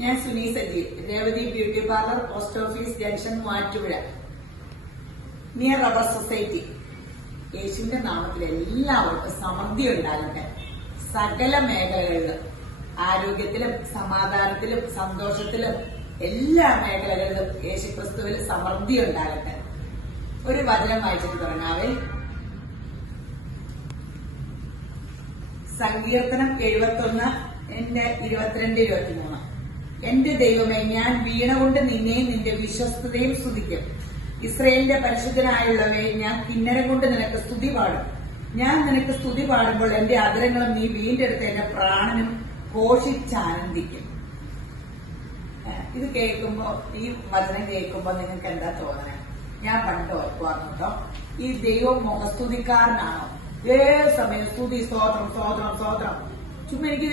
ഞാൻ Suni Sajeev, Revathi beauty parlour, post office junction, Muvattupuzha, near rubber society. യേശുവിന്റെ നാമത്തിൽ എല്ലാവർക്കും സമൃദ്ധി ഉണ്ടാകട്ടെ. സകല മേഖലകളിലും ആരോഗ്യത്തിലും സമാധാനത്തിലും സന്തോഷത്തിലും എല്ലാ മേഖലകളിലും യേശുക്രിസ്തുവിൽ സമൃദ്ധി ഉണ്ടാകട്ടെ. ഒരു വചനം വായിച്ചിട്ട് തുടങ്ങാവേ. സങ്കീർത്തനം 71:22-23. എന്റെ ദൈവമേ, ഞാൻ വീണ കൊണ്ട് നിന്നെയും നിന്റെ വിശ്വസ്തതയും സ്തുതിക്കും. ഇസ്രയേലിന്റെ പരിശുദ്ധനായുള്ളവയെ, ഞാൻ കിന്നരം കൊണ്ട് നിനക്ക് സ്തുതി പാടും. ഞാൻ നിനക്ക് സ്തുതി പാടുമ്പോൾ എന്റെ അധരങ്ങളും നീ വീണ്ടെടുത്ത എന്റെ പ്രാണനും ഘോഷിച്ചാനന്ദിക്കും. ഇത് കേൾക്കുമ്പോ, ഈ വചനം കേൾക്കുമ്പോ നിങ്ങൾക്ക് എന്താ തോന്നണേ? ഞാൻ പണ്ട് ഓർക്കുവായിരുന്നു കേട്ടോ, ഈ ദൈവം മുഖസ്തുതിക്കാരനാണോ? ഏത് സമയം സ്തുതി, സ്തോത്രം സ്തോത്രം സ്തോത്രം. ചുമ്മാ എനിക്ക്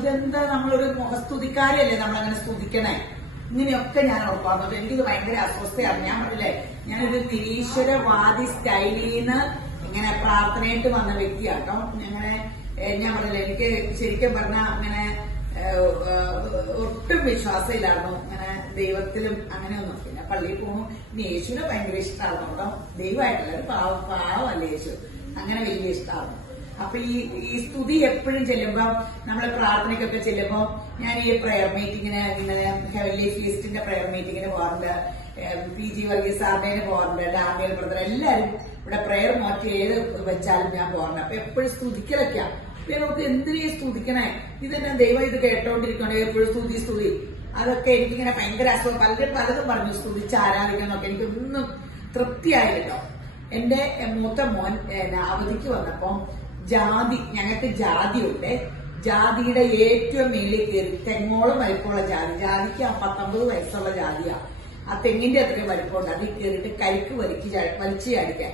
ഇതെന്താ, നമ്മളൊരു മുഖസ്തുതിക്കാരല്ലേ നമ്മളങ്ങനെ സ്തുതിക്കണേ? ഇങ്ങനെയൊക്കെ ഞാൻ ഓർപ്പാറുണ്ട്. എനിക്കിത് ഭയങ്കര അസ്വസ്ഥയാണ്. ഞാൻ പറഞ്ഞില്ലേ, ഞാനൊരു നിരീശ്വരവാദി സ്റ്റൈലിന്ന് ഇങ്ങനെ പ്രാർത്ഥനയായിട്ട് വന്ന വ്യക്തിയാട്ടോ. അങ്ങനെ ഞാൻ പറഞ്ഞില്ലേ, എനിക്ക് ശരിക്കും പറഞ്ഞാൽ അങ്ങനെ ഒട്ടും വിശ്വാസമില്ലായിരുന്നു അങ്ങനെ ദൈവത്തിലും അങ്ങനെയൊന്നും. പിന്നെ പള്ളിയിൽ പോകുന്നു. ഇനി യേശുവിനെ ഭയങ്കര ഇഷ്ടമായിരുന്നു കേട്ടോ. ദൈവമായിട്ടല്ല, ഒരു പാവമല്ല യേശു, അങ്ങനെ വലിയ ഇഷ്ടമായിരുന്നു. അപ്പൊ ഈ സ്തുതി എപ്പോഴും ചെല്ലുമ്പോ, നമ്മള് പ്രാർത്ഥനയ്ക്കൊക്കെ ചെല്ലുമ്പോ, ഞാൻ ഈ പ്രയർ മീറ്റിങ്ങിന്, ഇങ്ങനെ ഹെവൻലി ഫീസ്റ്റിന്റെ പ്രയർ മീറ്റിങ്ങിന് പോകാറുണ്ട്. PG വർഗീസ് സാറിന് പോകാറുണ്ട്. ഡാമിയൽ ബ്രദർ, എല്ലാരും ഇവിടെ പ്രയർ മാറ്റി ഏത് വെച്ചാലും ഞാൻ പോകാറുണ്ട്. അപ്പൊ എപ്പോഴും സ്തുതിക്കലൊക്കെയാണ്. നമുക്ക് എന്തിനീ സ്തുതിക്കണേ? ഇതെന്നെ ദൈവം ഇത് കേട്ടോണ്ടിരിക്കണേ, എപ്പോഴും സ്തുതി സ്തുതി. അതൊക്കെ എനിക്കിങ്ങനെ ഭയങ്കര അസുഖം. പലതും പറഞ്ഞു സ്തുതിച്ച് ആരാധിക്കണമൊക്കെ. എനിക്കൊന്നും തൃപ്തിയായില്ലോ. എന്റെ മൂത്ത മോൻ അവധിക്ക് വന്നപ്പോ ഞങ്ങൾക്ക് ജാതിയുണ്ട്. ജാതിയുടെ ഏറ്റവും മേളിൽ കയറി, തെങ്ങോളം വലിപ്പമുള്ള ജാതിക്ക് 19 വയസ്സുള്ള ജാതിയാ. ആ തെങ്ങിന്റെ അത്രയും വലിപ്പമുണ്ട്. അതിൽ കയറിയിട്ട് കരിക്ക് വലിച്ചു ചാടിക്കാൻ.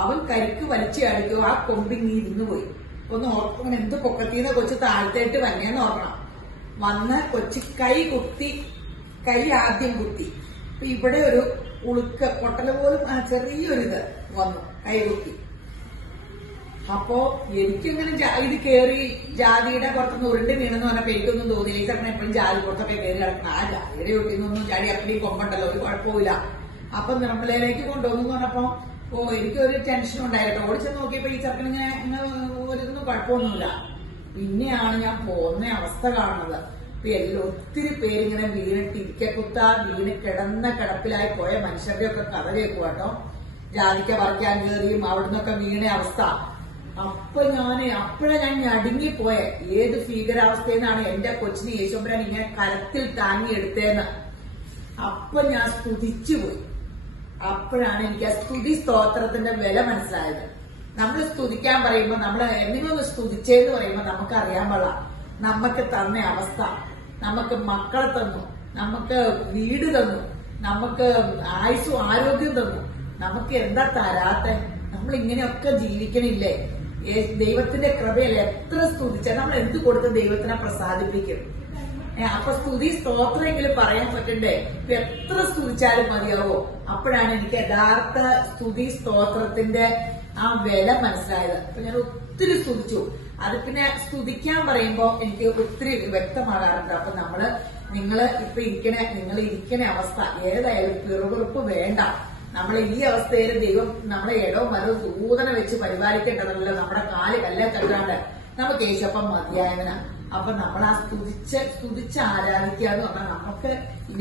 അവൻ കരിക്ക് വലിച്ചു ചാടിക്കും. ആ കൊമ്പിങ്ങി ഇരുന്ന് പോയി. ഒന്ന് ഓർക്കണം, എന്ത് പൊക്കത്തിന്ന് കൊച്ചു താഴ്ത്തായിട്ട് വന്നേന്ന് ഓർക്കണം. വന്ന് കൊച്ചു കൈ ആദ്യം കുത്തി. അപ്പൊ ഇവിടെ ഒരു ഉളുക്ക് പൊട്ടല് പോലും ചെറിയൊരിത് വന്നു, കൈ കുത്തി. അപ്പോ എനിക്കങ്ങനെ ഇത് കേറി ജാതിയുടെ പുറത്തുനിന്ന് ഉരുണ്ട് വീണെന്ന് പറഞ്ഞപ്പോ എനിക്കൊന്നും തോന്നിയില്ല. ഈ ചേട്ടൻ എപ്പോഴും ജാതി പുറത്തൊക്കെ കയറി കിടക്കണം. ആ ജാതിയുടെ ഒട്ടിന്നൊന്നും ചാടി അപ്പടി കൊമ്പുണ്ടല്ലോ, ഒരു കുഴപ്പമില്ല. അപ്പൊ നിർമ്മലയിലേക്ക് കൊണ്ടുവന്നു പറഞ്ഞപ്പോ എനിക്കൊരു ടെൻഷൻ ഉണ്ടായിട്ടോ. ഓടിച്ചു നോക്കിയപ്പോ ഈ ചെറുക്കനിങ്ങനെ ഒരിതൊന്നും കുഴപ്പമൊന്നുമില്ല. പിന്നെയാണ് ഞാൻ പോകുന്ന അവസ്ഥ കാണുന്നത്. ഒത്തിരി പേരിങ്ങനെ വീണിട്ട് വീണ് കിടന്ന കിടപ്പിലായി പോയ മനുഷ്യരുടെ ഒക്കെ കഥ കേൾക്കുവാട്ടോ. ജാതിക്ക പറിക്കാൻ കയറിയും അവിടുന്നൊക്കെ വീണ അവസ്ഥ. അപ്പോഴാ ഞാൻ ഞടുങ്ങിപ്പോയെ. ഏത് ഭീകരാവസ്ഥയെന്നാണ് എന്റെ കൊച്ചിന് യേശുമ്പരാൻ ഇങ്ങനെ കരത്തിൽ താങ്ങിയെടുത്തേന്ന്. അപ്പൊ ഞാൻ സ്തുതിച്ചുപോയി. അപ്പോഴാണ് എനിക്ക് ആ സ്തുതി സ്തോത്രത്തിന്റെ വില മനസ്സിലായത്. നമ്മൾ സ്തുതിക്കാൻ പറയുമ്പോ, നമ്മൾ എന്തെങ്കിലും സ്തുതിച്ചേന്ന് പറയുമ്പോ നമുക്കറിയാൻ പാടില്ല നമുക്ക് തന്ന അവസ്ഥ. നമുക്ക് മക്കളെ തന്നു, നമുക്ക് വീട് തന്നു, നമുക്ക് ആയുസ്സും ആരോഗ്യം തന്നു. നമുക്ക് എന്താ തരാത്തെ? നമ്മൾ ഇങ്ങനെയൊക്കെ ജീവിക്കണില്ലേ? ദൈവത്തിന്റെ കൃപയല്ലേ? എത്ര സ്തുതിച്ചാൽ നമ്മൾ എന്ത് കൊടുത്ത് ദൈവത്തിനെ പ്രസാദിപ്പിക്കും? അപ്പൊ സ്തുതി സ്തോത്രമെങ്കിലും പറയാൻ പറ്റണ്ടേ? എത്ര സ്തുതിച്ചാലും മതിയാവോ? അപ്പോഴാണ് എനിക്ക് യഥാർത്ഥ സ്തുതി സ്തോത്രത്തിന്റെ ആ വില മനസ്സിലായത്. അപ്പൊ ഞാൻ ഒത്തിരി സ്തുതിച്ചു. അത് പിന്നെ സ്തുതിക്കാൻ പറയുമ്പോ എനിക്ക് ഒത്തിരി വ്യക്തമാകാറുണ്ട്. അപ്പൊ നിങ്ങൾ ഇരിക്കണ അവസ്ഥ ഏതായാലും പിറുപിറുപ്പ് വേണ്ട. നമ്മൾ ഈ അവസ്ഥയിൽ ദൈവം നമ്മളെ ഇടവും മരവും സൂതന വെച്ച് പരിപാലിക്കേണ്ടതല്ലോ. നമ്മുടെ കാല് കല്ലേ തട്ടാണ്ട് നമുക്ക് യേശപ്പം മതിയായവനാ. അപ്പൊ നമ്മൾ ആ സ്തുതിച്ച് ആരാധിക്കുക എന്ന് പറഞ്ഞാൽ നമുക്ക്,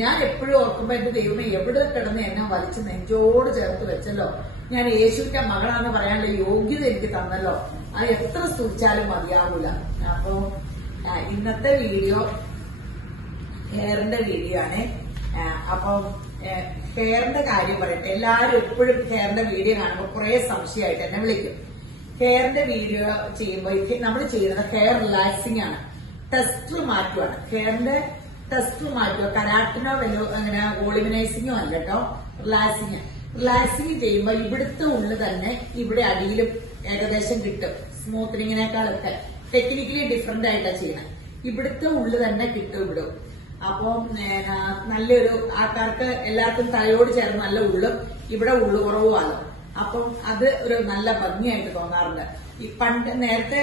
ഞാൻ എപ്പോഴും ഓർക്കുമ്പോ എന്റെ ദൈവമേ, എവിടെ കിടന്ന് എന്നെ വലിച്ച് നെഞ്ചോട് ചേർത്ത് വെച്ചല്ലോ. ഞാൻ യേശുവിന്റെ മകളാന്ന് പറയാനുള്ള യോഗ്യത എനിക്ക് തന്നല്ലോ. അത് എത്ര സ്തുതിച്ചാലും മതിയാവൂല. അപ്പൊ ഇന്നത്തെ വീഡിയോ ഹെയറിന്റെ വീഡിയോ ആണ്. അപ്പൊ ഹെയറിന്റെ കാര്യം പറയട്ടെ. എല്ലാവരും എപ്പോഴും ഹെയറിന്റെ വീഡിയോ കാണുമ്പോൾ കുറെ സംശയമായിട്ട് എന്നെ വിളിക്കും. ഹെയറിന്റെ വീഡിയോ ചെയ്യുമ്പോൾ നമ്മൾ ചെയ്യുന്നത് ഹെയർ റിലാക്സിംഗ് ആണ്. ടെസ്റ്റർ മാറ്റുവാണ്. ഹെയറിന്റെ ടെസ്റ്റർ മാറ്റുക. കരാട്ടിനോ അങ്ങനെ വോളിമനൈസിങ്ങോ അല്ല കേട്ടോ, റിലാക്സിങ് ചെയ്യുമ്പോൾ ഇവിടുത്തെ ഉള്ളു തന്നെ ഇവിടെ അടിയിലും ഏകദേശം കിട്ടും. സ്മൂത്തനിങ്ങിനേക്കാളൊക്കെ ടെക്നിക്കലി ഡിഫറെന്റ് ആയിട്ടാണ് ചെയ്യണം. ഇവിടുത്തെ ഉള്ളു തന്നെ കിട്ടും ഇവിടും. അപ്പൊ നല്ലൊരു ആൾക്കാർക്ക് എല്ലാവർക്കും തലയോട് ചേർന്ന് നല്ല ഉള്ളും ഇവിടെ ഉള്ളു കുറവുമാകും. അപ്പം അത് ഒരു നല്ല ഭംഗിയായിട്ട് തോന്നാറുണ്ട്. ഈ പണ്ട് നേരത്തെ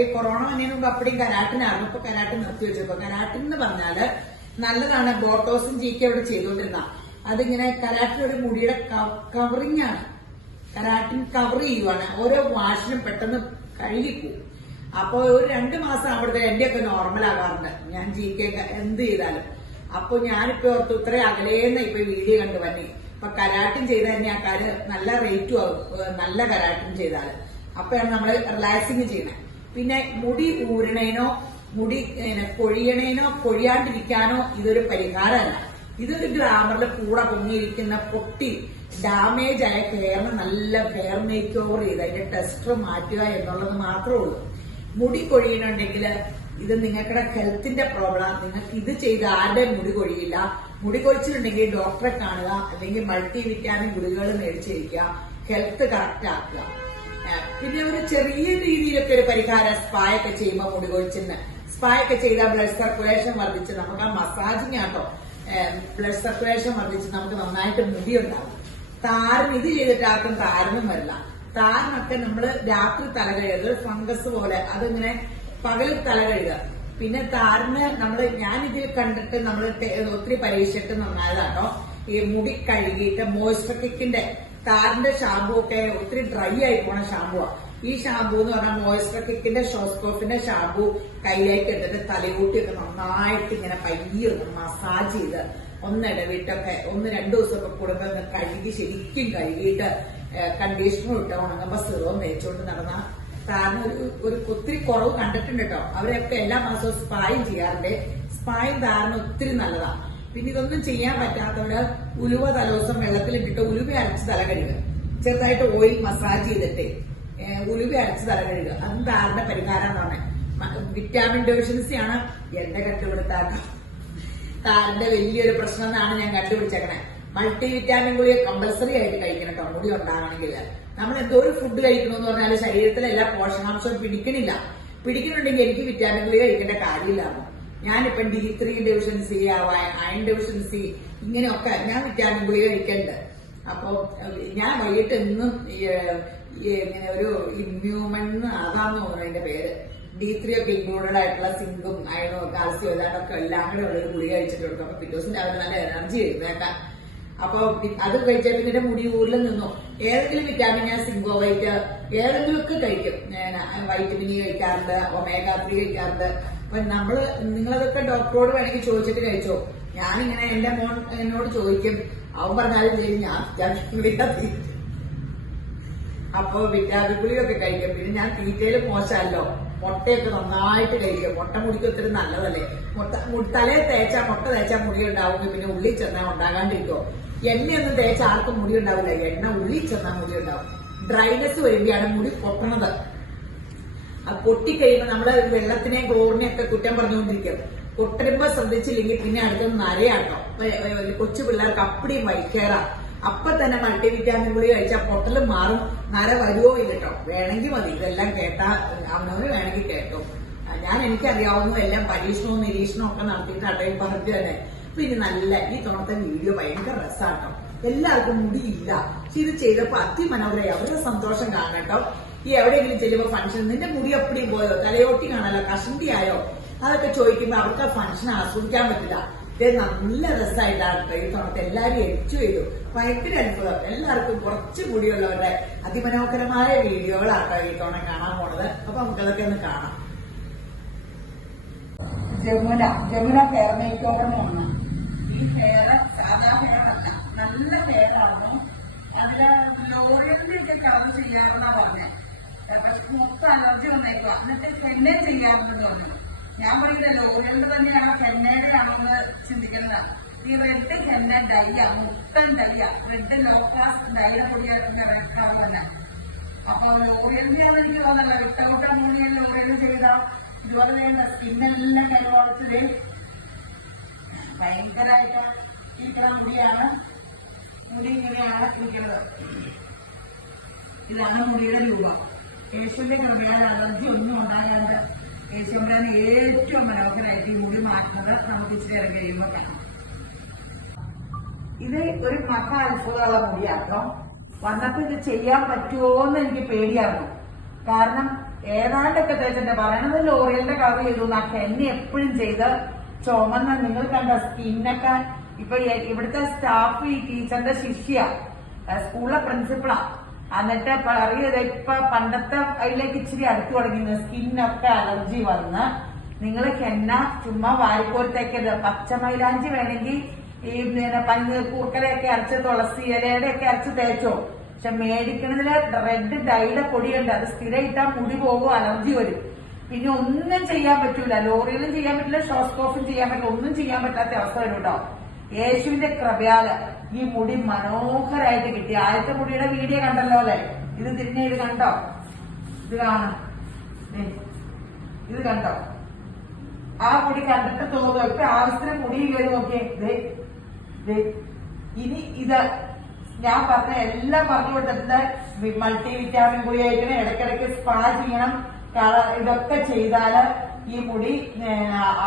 ഈ കൊറോണ വന്നതിന് മുമ്പ് അപ്പടിയും കരാട്ടിനായിരുന്നു. ഇപ്പൊ കരാട്ടിൻ നിർത്തി വെച്ചപ്പോ കരാട്ടിൻ എന്ന് പറഞ്ഞാല് നല്ലതാണ്. ബോട്ടോസും ജീക്കെ ഇവിടെ ചെയ്തുകൊണ്ടിരുന്ന അതിങ്ങനെ കരാട്ടിൻ ഒരു മുടിയുടെ കവറിങ് ആണ്. കരാട്ടിൻ കവർ ചെയ്യുവാണ്. ഓരോ വാഷിനും പെട്ടെന്ന് കഴുകിപ്പോവും. അപ്പൊ ഒരു 2 മാസം ആവുമ്പോഴത്തേക്ക് എന്റെയൊക്കെ നോർമൽ ആകാറുണ്ട് ഞാൻ ജീക്കെ എന്ത് ചെയ്താലും. അപ്പൊ ഞാനിപ്പോ ഓർത്തു ഇത്രയും അകലേന്ന് ഇപ്പൊ വീഡിയോ കണ്ടു വന്നെ. ഇപ്പൊ കരാട്ടിൻ ചെയ്ത തന്നെ ആ കാര്യം നല്ല റേറ്റും ആവും, നല്ല കരാട്ടിൻ ചെയ്താല്. അപ്പോഴാണ് നമ്മള് റിലാക്സിങ് ചെയ്യുന്നത്. പിന്നെ മുടി ഊരണേനോ മുടി കൊഴിയണേനോ കൊഴിയാണ്ടിരിക്കാനോ ഇതൊരു പരിഹാരമല്ല. ഇതൊരു ഗ്രാമറിൽ കൂടെ പൊങ്ങിയിരിക്കുന്ന പൊട്ടി ഡാമേജ് ആയ ഹെയറിന് നല്ല ഹെയർ മേക്ക് ഓവർ ചെയ്ത് അതിന്റെ ടെസ്റ്റർ മാറ്റുക എന്നുള്ളത് മാത്രമേ ഉള്ളൂ. മുടി കൊഴിയണുണ്ടെങ്കിൽ ഇത് നിങ്ങളുടെ ഹെൽത്തിന്റെ പ്രോബ്ലം. നിങ്ങൾക്ക് ഇത് ചെയ്ത് ആരുടെയും മുടി കൊഴിയില്ല. മുടി കൊഴിച്ചിട്ടുണ്ടെങ്കിൽ ഡോക്ടറെ കാണുക, അല്ലെങ്കിൽ മൾട്ടി വിറ്റാമിൻ ഗുളികകൾ മേടിച്ച് കഴിക്കുക, ഹെൽത്ത് കറക്റ്റ് ആക്കുക. പിന്നെ ഒരു ചെറിയ രീതിയിലൊക്കെ ഒരു പരിഹാരം സ്പായൊക്കെ ചെയ്യുമ്പോൾ മുടി കൊഴിച്ചിന് സ്പായൊക്കെ ചെയ്താൽ ബ്ലഡ് സർക്കുലേഷൻ വർദ്ധിച്ച് നമുക്ക് ആ മസാജിങ് ആട്ടോ ബ്ലഡ് സർക്കുലേഷൻ വർദ്ധിച്ച് നമുക്ക് നന്നായിട്ട് മുടി ഉണ്ടാവും. താരൻ ഇത് ചെയ്തിട്ട് ആർക്കും താരനും വരില്ല. താരനൊക്കെ നമ്മള് രാത്രി തല കഴുകുക, ഫംഗസ് പോലെ അതിങ്ങനെ പകൽ തല കഴുകുക. പിന്നെ താരന് ഞാനിതിൽ കണ്ടിട്ട് നമ്മള് ഒത്തിരി പരീക്ഷിച്ചിട്ട് നന്നായതാട്ടോ. ഈ മുടി കഴുകിയിട്ട് മോയ്സ്ചർ കിക്കിന്റെ താരന്റെ ഷാമ്പൂ ഒക്കെ ഒത്തിരി ഡ്രൈ ആയി പോണ ഷാമ്പുവാ. ഈ ഷാമ്പൂ എന്ന് പറഞ്ഞാൽ മോയ്സ്ചർ കിക്കിന്റെ ഷോസ്കോഫിന്റെ ഷാമ്പൂ കയ്യിലേക്ക് ഇട്ടിട്ട് തലയൂട്ടിയൊക്കെ നന്നായിട്ട് ഇങ്ങനെ പയ്യെ ഒന്ന് മസാജ് ചെയ്ത് ഒന്നിടവിട്ടൊക്കെ 1-2 ദിവസമൊക്കെ കൂടുമ്പോ കഴുകി ശരിക്കും കഴുകിയിട്ട് കണ്ടീഷണർ ഇട്ട് ഉണങ്ങുമ്പോ സിറവും തേച്ചുകൊണ്ട് നടന്ന താരന് ഒരു ഒത്തിരി കുറവ് കണ്ടിട്ടുണ്ട് കേട്ടോ. അവരൊക്കെ എല്ലാ മാസവും സ്പായും ചെയ്യാറുണ്ട്. സ്പായും താരന് ഒത്തിരി നല്ലതാണ്. പിന്നെ ഇതൊന്നും ചെയ്യാൻ പറ്റാത്തവര് ഉലുവ തലേദിവസം വെള്ളത്തിലിട്ടിട്ട് ഉലുവ അരച്ച് തല കഴുകുക. ചെറുതായിട്ട് ഓയിൽ മസാജ് ചെയ്തിട്ട് ഉലുവ അരച്ച് തല കഴുകുക. അതും താരന്റെ പരിഹാരം എന്ന് പറഞ്ഞത്. വിറ്റാമിൻ ഡെഫിഷ്യൻസി ആണ് എന്റെ കണ്ടുപിടുത്താട്ടോ. താരന്റെ വലിയൊരു പ്രശ്നം എന്നാണ് ഞാൻ കണ്ടുപിടിച്ചേക്കണേ. മൾട്ടി വിറ്റാമിൻ ഗുളിക കമ്പൽസറി ആയിട്ട് കഴിക്കണം കേട്ടോ മുടി ഉണ്ടാകണമെങ്കിൽ. നമ്മൾ എന്തോ ഒരു ഫുഡ് കഴിക്കണമെന്ന് പറഞ്ഞാൽ ശരീരത്തിലെ എല്ലാ പോഷകാംശവും പിടിക്കണില്ല. പിടിക്കുന്നുണ്ടെങ്കിൽ എനിക്ക് വിറ്റാമിൻ ഗുളിക കഴിക്കേണ്ട കാര്യമില്ലായിരുന്നു. ഞാനിപ്പം D3 ഡെഫിഷ്യൻസി, അയൺ ഡെഫിഷ്യൻസി ഇങ്ങനെയൊക്കെ ഞാൻ വിറ്റാമിൻ ഗുളിക കഴിക്കുന്നുണ്ട്. അപ്പൊ ഞാൻ വൈകിട്ട് എന്നും ഇങ്ങനെ ഒരു ഇമ്മ്യൂമൻ അതാന്ന് തോന്നുന്നു അതിന്റെ പേര്. D3 ഒക്കെ ഇൻക്ലൂഡഡ് ആയിട്ടുള്ള സിങ്കും അയണോ കാൽസ്യം ഏതാണ്ടൊക്കെ എല്ലാം കൂടെ ഉള്ളൊരു ഗുളിക കഴിച്ചിട്ട് കൊടുക്കും. അപ്പൊ പിറ്റേ ദിവസം രാവിലെ നല്ല എനർജി എഴുന്നേക്കാം. അപ്പൊ അത് കഴിച്ചാൽ പിന്നെ മുടി ഊരിൽ നിന്നു ഏതെങ്കിലും വിറ്റാമിൻ സിങ്കോ വൈറ്റ് ഏതെങ്കിലും ഒക്കെ കഴിക്കും. വൈറ്റമിൻ ഇ കഴിക്കാറുണ്ട്, ഒമേഗ 3 കഴിക്കാറുണ്ട്. അപ്പൊ നിങ്ങളതൊക്കെ ഡോക്ടറോട് വേണമെങ്കിൽ ചോദിച്ചിട്ട് കഴിച്ചോ. ഞാനിങ്ങനെ എന്റെ മോൻ എന്നോട് ചോദിക്കും, അവൻ പറഞ്ഞാലും ശരി ഞാൻ അപ്പൊ വിറ്റാമിൻ ഗുളിയൊക്കെ കഴിക്കും. പിന്നെ ഞാൻ തീറ്റയില് മോശമല്ലോ, മുട്ടയൊക്കെ നന്നായിട്ട് കഴിക്കും. മുട്ട മുടിക്ക് ഒത്തിരി നല്ലതല്ലേ. തലയിൽ തേച്ചാൽ മുട്ട തേച്ചാൽ മുടി ഉണ്ടാവും. പിന്നെ ഉള്ളിൽ ചെന്നാൽ ഉണ്ടാകാണ്ടിരിക്കോ. എണ്ണയൊന്നും തേച്ച ആർക്കും മുടി ഉണ്ടാവില്ല. എണ്ണ ഉള്ളിൽ ചെന്നാൽ മുടി ഉണ്ടാവും. ഡ്രൈനെസ് വരുമ്പോഴാണ് മുടി പൊട്ടണത്. അത് പൊട്ടിക്കഴിയുമ്പോൾ നമ്മള് വെള്ളത്തിനെ ക്ലോറിനെ ഒക്കെ കുറ്റം പറഞ്ഞുകൊണ്ടിരിക്കും. പൊട്ടുമ്പോ ശ്രദ്ധിച്ചില്ലെങ്കിൽ പിന്നെ അടുത്തൊന്ന് നരയാട്ടോ. കൊച്ചു പിള്ളേർക്ക് അപ്പടിയും വൈക്കേറാ. അപ്പൊ തന്നെ മൾട്ടി വിറ്റാമിൻ ഗുളിക കഴിച്ചാൽ പൊട്ടലും മാറും, നര വരുവോ ഇല്ലട്ടോ. വേണമെങ്കിൽ മതി. ഇതെല്ലാം കേട്ടാ അവനവന് വേണമെങ്കിൽ കേട്ടോ. ഞാൻ എനിക്കറിയാവുന്ന എല്ലാം പരീക്ഷണവും നിരീക്ഷണവും ഒക്കെ നടത്തിയിട്ടാട്ടോ ഈ പറഞ്ഞു തന്നെ. പിന്നെ നല്ല ഈ തുണത്തെ വീഡിയോ ഭയങ്കര രസാട്ടോ. എല്ലാവർക്കും മുടിയില്ല, പക്ഷെ ഇത് ചെയ്തപ്പോ അതിമനോഹരമായി. അവരുടെ സന്തോഷം കാണട്ടോ. ഈ എവിടെയെങ്കിലും ചെല്ലുമ്പോ ഫംഗ്ഷൻ നിന്റെ മുടി എപ്പടിയും പോയോ, തലയോട്ടി കാണാലോ, കഷണ്ടിയായോ, അതൊക്കെ ചോദിക്കുമ്പോ അവർക്ക് ആ ഫംഗ്ഷൻ ആസ്വദിക്കാൻ പറ്റില്ല. ഇത് നല്ല രസമായിട്ടാണ് ഈ തുണത്തെ എല്ലാരും എൻജോയ് ചെയ്തു. ഭയങ്കര അത്ഭുതം. എല്ലാവർക്കും കുറച്ച് മുടിയുള്ളവരുടെ അതിമനോഹരമായ വീഡിയോകളാട്ടോ ഈ തുണ കാണാൻ പോണത്. അപ്പൊ നമുക്കതൊക്കെ ഒന്ന് കാണാം. ജമുന ഹെയർ മേക്ക് ഓവർ ആണ്. ഈ ഹെയർ സാധാ ഹെയർ അല്ല, നല്ല ഹെയർ ആണ്. അതില് ലോറിയലിന്റെ ഒക്കെ കളർ ചെയ്യാമെന്നാ പറഞ്ഞത്. പക്ഷെ മൊത്തം അലർജി വന്നേക്കുക. എന്നിട്ട് ഹെന്നെ ചെയ്യാമെന്ന് പറഞ്ഞു. ഞാൻ പറയുന്നത് ലോറിയലിന്റെ തന്നെയാണോ ഹെന്നയുടെ ആണോ എന്ന് ചിന്തിക്കുന്നതാണ്. ഈ റെഡ് ഹെന്ന ഡൈയ, മുട്ടൻ ഡൈയ, റെഡ് ലോ ക്ലാസ് ഡൈയ പൊടിയാക്കുന്ന കളർ തന്നെ. അപ്പൊ ലോറിയലിന്റെ ആണ് എനിക്ക് തോന്നല്ല. വിത്തൗട്ട് അമോണിയ ലോറിയൽ ചെയ്താൽ ഇതുപോലെ വേണ്ട സ്കിന്നെല്ലാം കൈവളച്ചത് ഭയങ്കരമായിട്ട് ഇരിക്കുന്ന മുടിയാണ്. മുടി ഇങ്ങനെയാണ് ഇരിക്കുന്നത്. ഇതാണ് മുടിയുടെ രൂപം. യേശുവിന്റെ കൃപയാൽ അലർജി ഒന്നും ഉണ്ടാകാണ്ട് യേശുവിനാണ് ഏറ്റവും മനോഹരമായിട്ട് ഈ മുടി മാറ്റുന്നത്. നമുക്ക് ഇച്ചിരി ഇറങ്ങി കഴിയുമ്പോൾ കാണാം. ഇത് ഒരു മഹാ അത്ഭുതമുള്ള മുടിയാട്ടോ. വന്നപ്പോ ഇത് ചെയ്യാൻ പറ്റുമോന്ന് എനിക്ക് പേടിയായിരുന്നു. കാരണം ഏതാണ്ടൊക്കെ തേച്ചിട്ട് പറയണത് ലോറിയലിന്റെ കവർ ചെയ്തു എന്നൊക്കെ എന്നെ എപ്പോഴും ചെയ്ത് ചുമന്ന നിങ്ങൾ കണ്ട സ്കിന്നൊക്കെ. ഇപ്പൊ ഇവിടുത്തെ സ്റ്റാഫ് ഈ ടീച്ചറിന്റെ ശിഷ്യ, സ്കൂളിലെ പ്രിൻസിപ്പളാ. എന്നിട്ട് പറയുന്നത് ഇപ്പൊ പണ്ടത്തെ അതിലേക്ക് ഇച്ചിരി അടുത്തു തുടങ്ങി, സ്കിന്നൊക്കെ അലർജി വന്ന് നിങ്ങൾ ഹെന്ന ചുമ്മാ വാരിക്കോരത്തേക്കരുത്. പച്ചമൈലാഞ്ചി വേണമെങ്കിൽ ഈ കൂർക്കലയൊക്കെ അരച്ച് തുളസി ഇലയുടെ ഒക്കെ അരച്ച് തേച്ചോ. പക്ഷെ മേടിക്കണതില് റെഡ് ഡൈയുടെ പൊടിയുണ്ട്, അത് സ്ഥിരം ഇട്ടാ മുടി പോകും, അലർജി വരും. പിന്നെ ഒന്നും ചെയ്യാൻ പറ്റൂല, ലോറിയിലും ചെയ്യാൻ പറ്റില്ല, ഷോസ്കോഫും ചെയ്യാൻ പറ്റില്ല, ഒന്നും ചെയ്യാൻ പറ്റാത്ത അവസ്ഥ വരും കേട്ടോ. യേശുവിന്റെ കൃപയാല് ഈ മുടി മനോഹരായിട്ട് കിട്ടി. ആദ്യത്തെ മുടിയുടെ വീഡിയോ കണ്ടല്ലോ അല്ലെ? ഇത് തിരിഞ്ഞ ഇത് കണ്ടോ? ഇത് കാണാം, ഇത് കണ്ടോ? ആ മുടി കണ്ടിട്ട് തോന്നും ഇപ്പൊ ആവശ്യത്തിന് മുടി കയറി നോക്കിയേ. ഇനി ഇത് ഞാൻ പറഞ്ഞ എല്ലാം പറഞ്ഞു കൊടുത്തിട്ടുണ്ട്. മൾട്ടി വിറ്റാമിൻ ഗുളി കഴിക്കണം, ഇടയ്ക്കിടയ്ക്ക് സ്പാ ചെയ്യണം. ഇതൊക്കെ ചെയ്താല് ഈ മുടി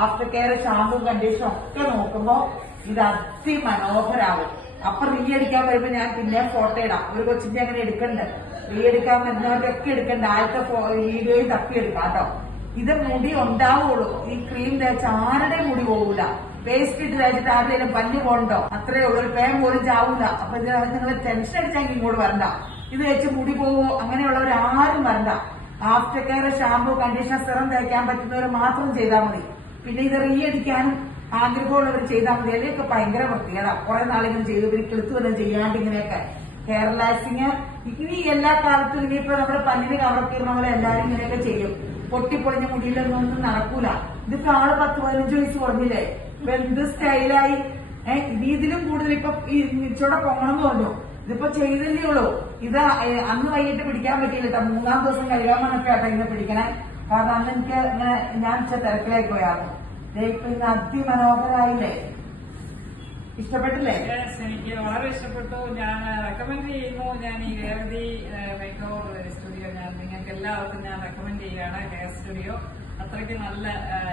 ആഫ്റ്റർ കെയർ ഷാമ്പൂ കണ്ടീഷനും ഒക്കെ നോക്കുമ്പോ ഇത് അതിമനോഹരാകും. അപ്പൊ റീ അടിക്കാൻ വരുമ്പോ ഞാൻ പിന്നെ ഫോട്ടോ ഇടാം. ഒരു കൊച്ചിന്റെ അങ്ങനെ എടുക്കണ്ട്, റീ എടുക്കാൻ വരുന്നവരൊക്കെ എടുക്കണ്ട. ആദ്യത്തെ വീഡിയോയും തപ്പിയെടുക്കാം കേട്ടോ. ഇത് മുടി ഉണ്ടാവുള്ളൂ. ഈ ക്രീം തേച്ച ആരുടെ മുടി പോകൂല. പേസ്റ്റ് ഇട്ട് തേച്ചിട്ട് ആരുടെയും പഞ്ഞു പോകണ്ടോ? അത്രേ ഉള്ളൂ. ഒരു പേൻ പോലും ചാവൂല. അപ്പൊ ഇത് നിങ്ങൾ ടെൻഷൻ അടിച്ചെങ്കിൽ ഇങ്ങോട്ട് വരണ്ട. ഇത് വെച്ച് മുടി പോവോ അങ്ങനെയുള്ളവർ ആരും വരണ്ട. After care shampoo conditioner serum തേക്കാൻ പറ്റുന്നവർ മാത്രം ചെയ്താൽ മതി. പിന്നെ ഇത് റീ അടിക്കാനും ആഗ്രഹമുള്ളവർ ചെയ്താൽ മതി. അതിലൊക്കെ ഭയങ്കര വൃത്തികേടാ. കുറെ നാളിങ്ങനെ ചെയ്തു പിന്നെ കിളുത്ത് വല്ലതും ചെയ്യാണ്ട് ഇങ്ങനെയൊക്കെ ഹെയർ റിലാക്സിങ്. ഇനി എല്ലാ കാലത്തും ഇനിയിപ്പോ നമ്മുടെ പല്ലിന് കവർക്കിടുന്ന പോലെ എല്ലാരും ഇങ്ങനെയൊക്കെ ചെയ്യും. പൊട്ടിപ്പൊളിഞ്ഞ മുടിയിലൊന്നും നടക്കൂല. ഇതിപ്പോ ആള് 10-15 വയസ്സ് കുറഞ്ഞില്ലേ? ഇപ്പൊ എന്ത് സ്റ്റൈലായി. ഇതിലും കൂടുതൽ ഇപ്പൊ ഈ ഇച്ചോടെ പോകണമെന്ന് പറഞ്ഞു. ഇതിപ്പോ ചെയ്തല്ലേ ഉള്ളൂ. ഇത് അന്ന് വൈകിട്ട് പിടിക്കാൻ പറ്റിയില്ല. 3-ാം ദിവസം കഴുകാൻ വന്നപ്പോ ആട്ടെ ഇന്ന് പിടിക്കണേ. കാരണം അന്ന് എനിക്ക് ഞാൻ തിരക്കിലായി പോയായിരുന്നു. ഇപ്പൊ ഇന്ന് അതിമനോഹരായില്ലേ? ഇഷ്ടപ്പെട്ടില്ലേ? എനിക്ക് വളരെ ഇഷ്ടപ്പെട്ടു. ഞാൻ റെക്കമെൻഡ് ചെയ്യുന്നു. ഞാൻ ഈ രേവതി മേക്ക് ഓവർ സ്റ്റുഡിയോ ഞാൻ നിങ്ങൾക്ക് എല്ലാവർക്കും ഞാൻ റെക്കമെൻഡ് ചെയ്യുകയാണ്. ഹെയർ സ്റ്റുഡിയോ അത്രയ്ക്ക് നല്ല,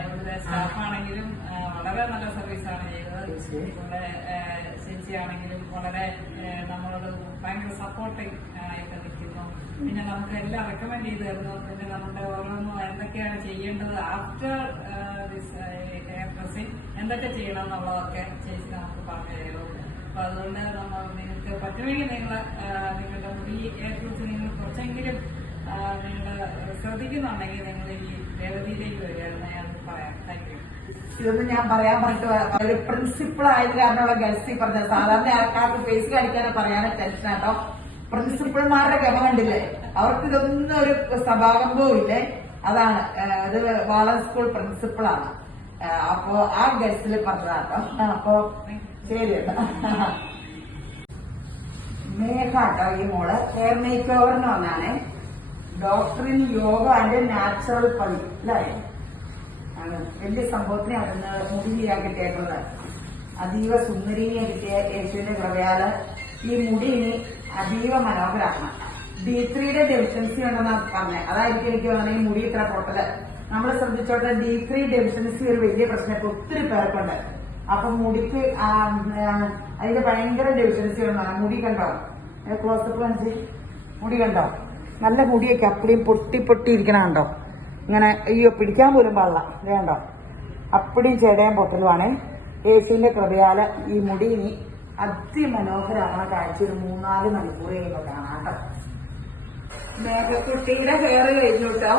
ഇവിടുത്തെ സ്റ്റാഫാണെങ്കിലും വളരെ നല്ല സർവീസാണ് ചെയ്തത്. ഇവിടെ ചേച്ചിയാണെങ്കിലും വളരെ നമ്മളോട് ഭയങ്കര സപ്പോർട്ടിങ് ആയിട്ട് നിൽക്കുന്നു. പിന്നെ നമുക്ക് എല്ലാം റെക്കമെൻഡ് ചെയ്ത് തരുന്നു. പിന്നെ നമ്മുടെ ഓരോന്നും എന്തൊക്കെയാണ് ചെയ്യേണ്ടത് ആഫ്റ്റർ ഹെയർ ഡ്രസ്സിങ് എന്തൊക്കെ ചെയ്യണം എന്നുള്ളതൊക്കെ ചേച്ചി നമുക്ക് പറഞ്ഞു തരുന്നു. അപ്പൊ അതുകൊണ്ട് നിങ്ങൾക്ക് പറ്റുമെങ്കിൽ നിങ്ങളുടെ മുടിയെ കുറിച്ച് നിങ്ങൾ കുറച്ചെങ്കിലും നിങ്ങൾ ശ്രദ്ധിക്കുന്നുണ്ടെങ്കിൽ നിങ്ങൾ ഈ രേവതിയിലേക്ക് വരികയാണെന്ന് ഞാൻ പറയാം. Thank you. ഇതൊന്നും ഞാൻ പറയാൻ പറഞ്ഞിട്ട് ഒരു പ്രിൻസിപ്പിൾ ആയത് കാരണമുള്ള ഗൾസി പറഞ്ഞത്. സാധാരണ ആൾക്കാർക്ക് ഫേസ് കാണിക്കാതെ പറയാനും ടെൻഷനാട്ടോ. പ്രിൻസിപ്പൾമാരുടെ ഗമ കണ്ടില്ലേ? അവർക്ക് ഇതൊന്നും ഒരു സഭാകമ്പവും ഇല്ലേ? അതാണ് ഇത് വാളൻ സ്കൂൾ പ്രിൻസിപ്പളാണ്. അപ്പൊ ആ ഗൾസിൽ പറഞ്ഞതാട്ടോ. അപ്പൊ ശരി കേട്ടോ. മേഘാട്ടോ ഈ മോള് ഹെയർ മേക്ക് ഓവറിന് വന്നാണേ. ഡോക്ടറിൻ യോഗ ആൻഡ് നാച്ചുറൽ പണി അല്ലേ? വലിയ സംഭവത്തിനെ അവിടുന്ന് മുടി ചെയ്യാൻ കിട്ടിയേക്കുന്നത്. അതീവ സുന്ദരിയെ കിട്ടിയ യേശുവിന്റെ കൃപയാല് ഈ മുടി ഇനി അതീവ മനോഹരാക്കണം. D3 ഡെഫിഷ്യൻസി ഉണ്ടെന്നാണ് പറഞ്ഞത്. അതായിരിക്കും എനിക്ക് വേണമെങ്കിൽ മുടി ഇത്ര പൊട്ടല്. നമ്മൾ ശ്രദ്ധിച്ചോട്ടെ, D3 ഡെഫിഷ്യൻസി ഒരു വലിയ പ്രശ്നം ഇപ്പൊ ഒത്തിരി പേർക്കുണ്ട്. അപ്പൊ മുടിക്ക് അതിന്റെ ഭയങ്കര ഡെഫിഷ്യൻസി ഉണ്ടെന്നാണ്. മുടി കണ്ടോ? ക്ലോസപ്പ് കാണിച്ച് മുടി കണ്ടോ? നല്ല മുടിയൊക്കെ അപ്പടിയും പൊട്ടി ഇരിക്കണ കണ്ടോ? ഇങ്ങനെ അയ്യോ പിടിക്കാൻ പോലും പാടില്ല. ഇത് കണ്ടോ? അപ്പടിയും ചെടയും പൊട്ടലുമാണ്. യേശുവിന്റെ കൃപയാല് ഈ മുടി ഇനി അതിമനോഹരമാണ കാഴ്ച ഒരു 3-4 മണിക്കൂർ കഴിയുമ്പോ കാണാം കേട്ടോ. മേഘക്കുട്ടിയുടെ ഹെയർ കഴിഞ്ഞു കേട്ടോ.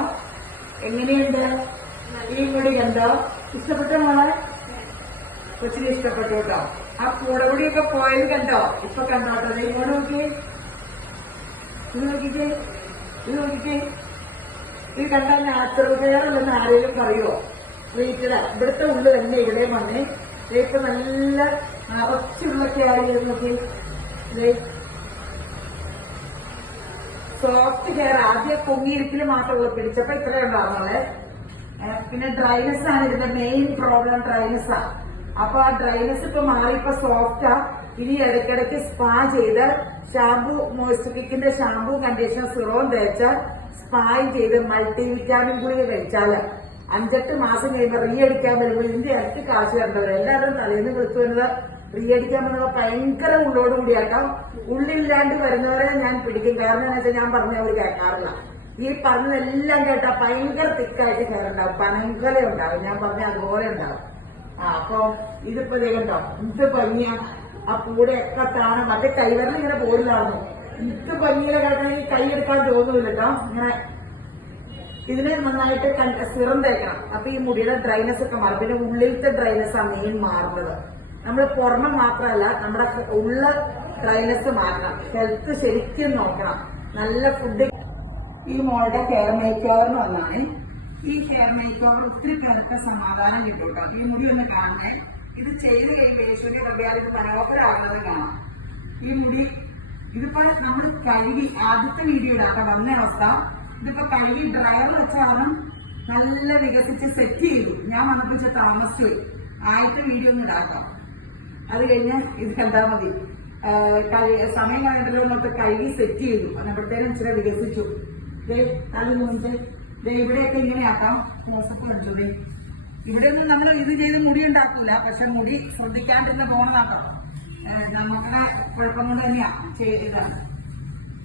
എങ്ങനെയുണ്ട് ഈ മുടി? കണ്ടോ? ഇഷ്ടപ്പെട്ടോ മോളെ? കൊച്ചിന് ഇഷ്ടപ്പെട്ടു കേട്ടോ. ആ കൂടകുടിയൊക്കെ പോയത് കണ്ടോ? ഇപ്പൊ കണ്ടോട്ടോ. ഇങ്ങോട്ട് നോക്കിയേ, ഇത് നോക്കിക്കേ, ഇത് നോക്കിക്കേ. ഇത് കണ്ടാൽ നാച്ചുറൽ ഹെയർ അല്ലെന്ന് ആരെങ്കിലും പറയുമോ? വീട്ടില് ഇവിടുത്തെ ഉള്ളു തന്നെ ഇവിടെ വന്നേ. ഇപ്പൊ നല്ല നിറച്ചുള്ളൊക്കെ ആയി. Soft hair. ആദ്യം പൊങ്ങിയിരിക്കല് മാത്രമുള്ള പിടിച്ചപ്പോ ഇത്രയും ഉണ്ടാവുന്നത്. പിന്നെ ഡ്രൈനെസ് ആണ് ഇതിന്റെ മെയിൻ പ്രോബ്ലം. ഡ്രൈനെസ്സാ. അപ്പൊ ആ ഡ്രൈനെസ് ഇപ്പൊ മാറി, ഇപ്പൊ സോഫ്റ്റാ. ഇനി ഇടയ്ക്കിടയ്ക്ക് സ്പാ ചെയ്ത് ഷാമ്പൂ മോയ്സ്ചറിക്കിന്റെ ഷാമ്പൂ കണ്ടീഷണർ സിറവും തേച്ച് സ്പായും ചെയ്ത് മൾട്ടി വിറ്റാമിൻ ഗുളിക കഴിച്ചാല് 5-8 മാസം കഴിയുമ്പോൾ റീ അടിക്കാൻ വരുമ്പോൾ ഇതിന്റെ ഇരട്ടി കാശ് വരേണ്ടവർ എല്ലാവരും തലേന്ന് വിളിച്ചു വരുന്നത് ഫ്രീ അടിക്കാൻ വന്നപ്പോ ഭയങ്കര ഉള്ളോട് കൂടിയാട്ടോ. ഉള്ളില്ലാണ്ട് വരുന്നവരെ ഞാൻ പിടിക്കും. കാരണം എന്താ വെച്ചാൽ ഞാൻ പറഞ്ഞ അവർ കേൾക്കാറില്ല. ഈ പറഞ്ഞതെല്ലാം കേട്ടാ ഭയങ്കര തിക്കായിട്ട് കയറുണ്ടാവും, പനങ്കല ഉണ്ടാവും. ഞാൻ പറഞ്ഞ അതുപോലെ ഉണ്ടാവും. അപ്പൊ ഇതിപ്പോ കണ്ടോ, ഇത് ഭംഗിയാ. ആ കൂടെയൊക്കെ താണ മറ്റേ കൈവരൽ ഇങ്ങനെ പോരില്ലായിരുന്നു. ഇത് ഭംഗിയിലെ കിടക്കണമെങ്കിൽ കൈ എടുക്കാൻ തോന്നൂല്ലോ. ഇങ്ങനെ ഇതിനെ നന്നായിട്ട് സിറം തേക്കണം. അപ്പൊ ഈ മുടിയുടെ ഡ്രൈനെസ് ഒക്കെ മാറും. പിന്നെ ഉള്ളിലത്തെ ഡ്രൈനെസ് ആണ് മെയിൻ മാറുന്നത്. നമ്മൾ പുറമെ മാത്രമല്ല, നമ്മുടെ ഉള്ള ഡ്രൈനെസ് മാറണം. ഹെൽത്ത് ശരിക്കും നോക്കണം. നല്ല ഫുഡ്. ഈ മോളുടെ ഹെയർ മേക്ക് ഓവറിന് വന്നാണ്. ഈ ഹെയർ മേക്ക് ഓവർ ഒത്തിരി പേർക്ക് സമാധാനം കിട്ടും കേട്ടോ. ഈ മുടി ഒന്ന് കാണണേ. ഇത് ചെയ്ത് കഴിയുമ്പോൾ യേശുവിന്റെ കൃപയാൽ ഇത് മനോഹരമാകുന്നത് കാണാം. ഈ മുടി ഇതിപ്പോ നമ്മൾ കഴുകി ആദ്യത്തെ വീഡിയോ ഇടാത്ത വന്ന അവസ്ഥ. ഇതിപ്പോ കഴുകി ഡ്രയറിൽ വെച്ചാണ് നല്ല വികസിച്ച് സെറ്റ് ചെയ്തു. ഞാൻ വന്നപ്പോ താമസിച്ചു. ആദ്യത്തെ വീഡിയോ ഒന്നും ഇടാട്ടോ. അത് കഴിഞ്ഞ് ഇത് കണ്ടാ മതി. സമയം കഴിഞ്ഞല്ലോ എന്നൊക്കെ കഴുകി സെറ്റ് ചെയ്തു. അന്നപ്പോഴത്തേനും ഇച്ചിരി വികസിച്ചു. ഇവിടെയൊക്കെ ഇങ്ങനെ ആക്കാം. മോശപ്പ് അടിച്ചൂടെ. ഇവിടെ ഒന്നും നമ്മൾ ഇത് ചെയ്ത് മുടി ഉണ്ടാക്കൂല. പക്ഷെ മുടി ശ്രദ്ധിക്കാണ്ടിരുന്ന പോണതാട്ടോ. നമുക്കുടെ കുഴപ്പം കൊണ്ട് തന്നെയാ ചെയ്തതാണ്.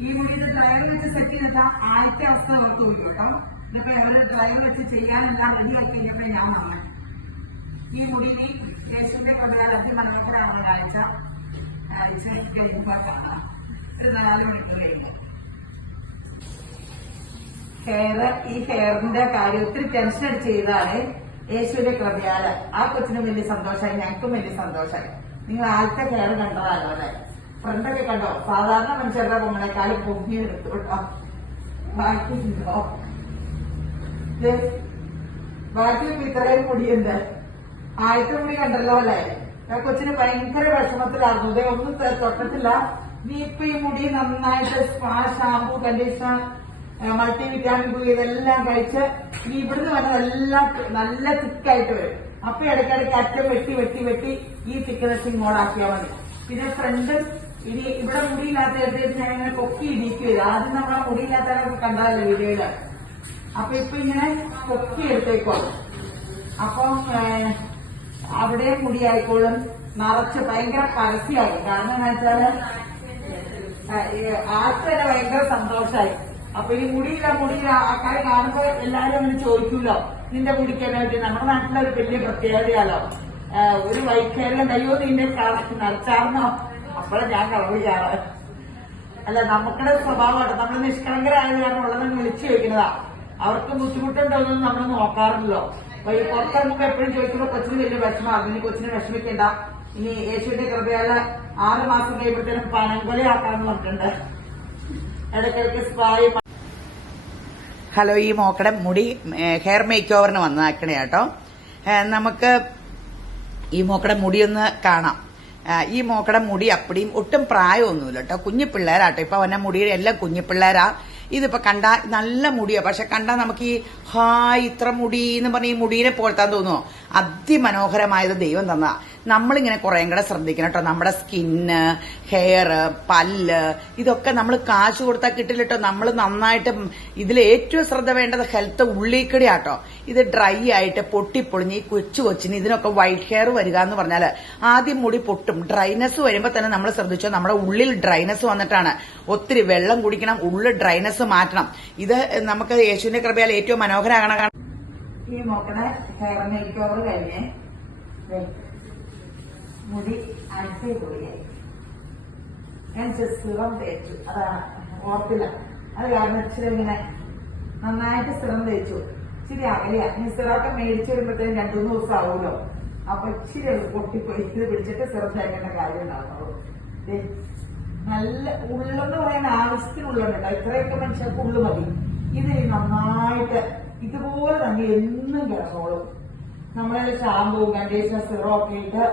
ഈ മുടി ഇത് ഡ്രയർ വെച്ച് സെറ്റ് ചെയ്തിട്ടാ ആദ്യത്തെ അവസ്ഥ അവർക്ക് പോയി കേട്ടോ. ഇതിപ്പോ അവര് ഡ്രയർ വെച്ച് ചെയ്യാനെല്ലാം റെഡി ആക്കി കഴിഞ്ഞപ്പോ ഞാൻ വന്നു. ഈ മുടിനി യേശുവിന്റെ കൃപയാൽ അതിമനോഹരമാണ് ആഴ്ച കഴിയുമ്പോ കാണാം. ഒരു 4 മണിക്കൂർ കഴിയുമ്പോ ഈ ഹെയറിന്റെ കാര്യം ഒത്തിരി ടെൻഷൻ അടിച്ച് ചെയ്താണ്. യേശുവിന്റെ കൃപയാല് ആ കൊച്ചിനും വലിയ സന്തോഷമായി, ഞങ്ങൾക്കും വലിയ സന്തോഷമായി. നിങ്ങൾ ആദ്യത്തെ ഹെയർ കണ്ടതാണല്ലോ അല്ലെ? ഫ്രണ്ടൊക്കെ കണ്ടോ? സാധാരണ മനുഷ്യരുടെ പൊമ്മനേക്കാളും പൊങ്ങി എടുത്തു കേട്ടോ. ബാക്കി ബാക്കിയൊക്കെ ഇത്രയും മുടിയുണ്ട്. ആദ്യത്തെ മുടി കണ്ടല്ലോ അല്ലെ? ആ കൊച്ചിന് ഭയങ്കര വിഷമത്തിലായിരുന്നു. ഇതേ ഒന്നും തൊട്ടിട്ടില്ല. നീ ഇപ്പൊ ഈ മുടി നന്നായിട്ട് spa, shampoo, conditioner, multi vitamin ഗുളി ഇതെല്ലാം കഴിച്ച് ഇനി ഇവിടുന്ന് വന്നതെല്ലാം നല്ല തിക്കായിട്ട് വരും. അപ്പൊ ഇടയ്ക്കിടയ്ക്ക് അറ്റം വെട്ടി വെട്ടി വെട്ടി ഈ തിക്നെസ് ഇങ്ങോട്ടാക്കിയാൽ മതി. പിന്നെ ഫ്രണ്ട് ഇനി ഇവിടെ മുടിയില്ലാത്ത എടുത്തിട്ട് ഞാൻ ഇങ്ങനെ പൊക്കി ഇടിക്കുക. ആദ്യം നമ്മളെ മുടിയില്ലാത്തവരൊക്കെ കണ്ടതല്ലേ വീഡിയോയില്. അപ്പൊ ഇപ്പൊ ഇങ്ങനെ പൊക്കി എടുത്തേക്കോ. അപ്പം അവിടെ മുടിയായിക്കോളും. നിറച്ച് ഭയങ്കര പരസ്യമായി. കാരണം എന്താ വെച്ചാല് ആർക്കന്നെ ഭയങ്കര സന്തോഷമായി. അപ്പൊ ഈ മുടിയില്ല ആൾക്കാരെ കാണുമ്പോ എല്ലാരും അങ്ങനെ ചോദിക്കൂലോ, നിന്റെ മുടിക്കാനായിട്ട്. നമ്മുടെ നാട്ടിലൊരു വലിയ പ്രത്യേകതയാലോ. ഒരു വൈറ്റ് ഹെയറിലും കയ്യോ നിന്റെ നരച്ചാർന്നോ. അപ്പോഴും ഞാൻ കളവിക്കാറ്. അല്ല, നമുക്കുടെ സ്വഭാവമാണ്. നമ്മൾ നിഷ്കളങ്കരായത് കാരണം ഉള്ളതെന്ന് വിളിച്ചു ചോദിക്കുന്നതാ. അവർക്ക് ബുദ്ധിമുട്ടുണ്ടോന്നും നമ്മൾ നോക്കാറില്ലല്ലോ. പുറത്തിറങ്ങുമ്പോ എപ്പോഴും ചോദിക്കുമ്പോ കൊച്ചിന് വലിയ വിഷമമാകും. ഇനി കൊച്ചിനെ വിഷമിക്കണ്ട, ഇനി യേശുവിന്റെ കൃപയാല് 6 മാസം കഴിയുമ്പോഴത്തേനും പനങ്കൊലയാക്കാന്ന് പറഞ്ഞിട്ടുണ്ട്. ഇടയ്ക്കിടയ്ക്ക് സ്പ്രായി. ഹലോ, ഈ മോക്കടെ മുടി ഹെയർ മേക്ക് ഓവറിന് വന്നാക്കണേ കേട്ടോ. നമുക്ക് ഈ മോക്കടെ മുടിയൊന്ന് കാണാം. ഈ മോക്കടെ മുടി അപ്പടിയും ഒട്ടും പ്രായമൊന്നുമില്ല കേട്ടോ. കുഞ്ഞു പിള്ളേരാട്ടോ. ഇപ്പൊ അവന്റെ മുടിയുടെ എല്ലാം കുഞ്ഞു പിള്ളേരാ. ഇതിപ്പോ കണ്ട നല്ല മുടിയാ. പക്ഷെ കണ്ടാൽ നമുക്ക് ഈ ഇത്ര മുടി എന്ന് പറഞ്ഞ ഈ മുടീനെ പോലത്താൻ തോന്നുമോ? അതിമനോഹരമായത് ദൈവം തന്ന. നമ്മളിങ്ങനെ കുറേം കൂടെ ശ്രദ്ധിക്കണം കേട്ടോ. നമ്മുടെ സ്കിന്ന്, ഹെയർ, പല്ല് ഇതൊക്കെ നമ്മൾ കാശ് കൊടുത്താൽ കിട്ടില്ല കേട്ടോ. നമ്മൾ നന്നായിട്ട് ഇതിൽ ഏറ്റവും ശ്രദ്ധ വേണ്ടത് ഹെൽത്ത് ഉള്ളിക്കടി ആട്ടോ. ഇത് ഡ്രൈ ആയിട്ട് പൊട്ടിപ്പൊളിഞ്ഞ് ഈ കൊച്ചിന് ഇതിനൊക്കെ വൈറ്റ് ഹെയർ വരിക എന്ന് പറഞ്ഞാൽ ആദ്യം മുടി പൊട്ടും. ഡ്രൈനെസ് വരുമ്പോൾ തന്നെ നമ്മൾ ശ്രദ്ധിച്ചോ, നമ്മുടെ ഉള്ളിൽ ഡ്രൈനെസ് വന്നിട്ടാണ്. ഒത്തിരി വെള്ളം കുടിക്കണം, ഉള്ളിൽ ഡ്രൈനെസ് മാറ്റണം. ഇത് നമുക്ക് യേശുവിന്റെ കൃപയാൽ ഏറ്റവും മനോഹരമാകണം. ഈ മോക്കടെ ഹെയർ മേക്ക് ഓവർ കഴിഞ്ഞ് മുടി അടിപൊളിയായി. ഞാൻ സിറം തേച്ചു. അതാണ് ഓർത്തില്ല. അത് കാരണം ഇച്ചിരി ഇങ്ങനെ നന്നായിട്ട് സിറം തേച്ചു. ഇച്ചിരി അകലെയാ. ഈ സിറമൊക്കെ മേടിച്ചു വരുമ്പോഴത്തേക്കും 2-3 ദിവസം ആവുമല്ലോ. അപ്പൊ ഇച്ചിരി പൊട്ടിപ്പോയി. ഇത് പിടിച്ചിട്ട് സിറം തേക്കേണ്ട കാര്യം ഉണ്ടാവുള്ളൂ. നല്ല ഉള്ളെന്ന് പറയാൻ ആവശ്യത്തിനുള്ളുണ്ട്. ഇത്രയൊക്കെ മനുഷ്യർക്ക് ഉള്ളു മതി. ഇത് നന്നായിട്ട് ഇതുപോലെ തന്നെ എന്നും കിടന്നോളും. നമ്മളെ ഷാമ്പൂ, കണ്ടീഷണർ, സിറം ഒക്കെ ഇട്ട്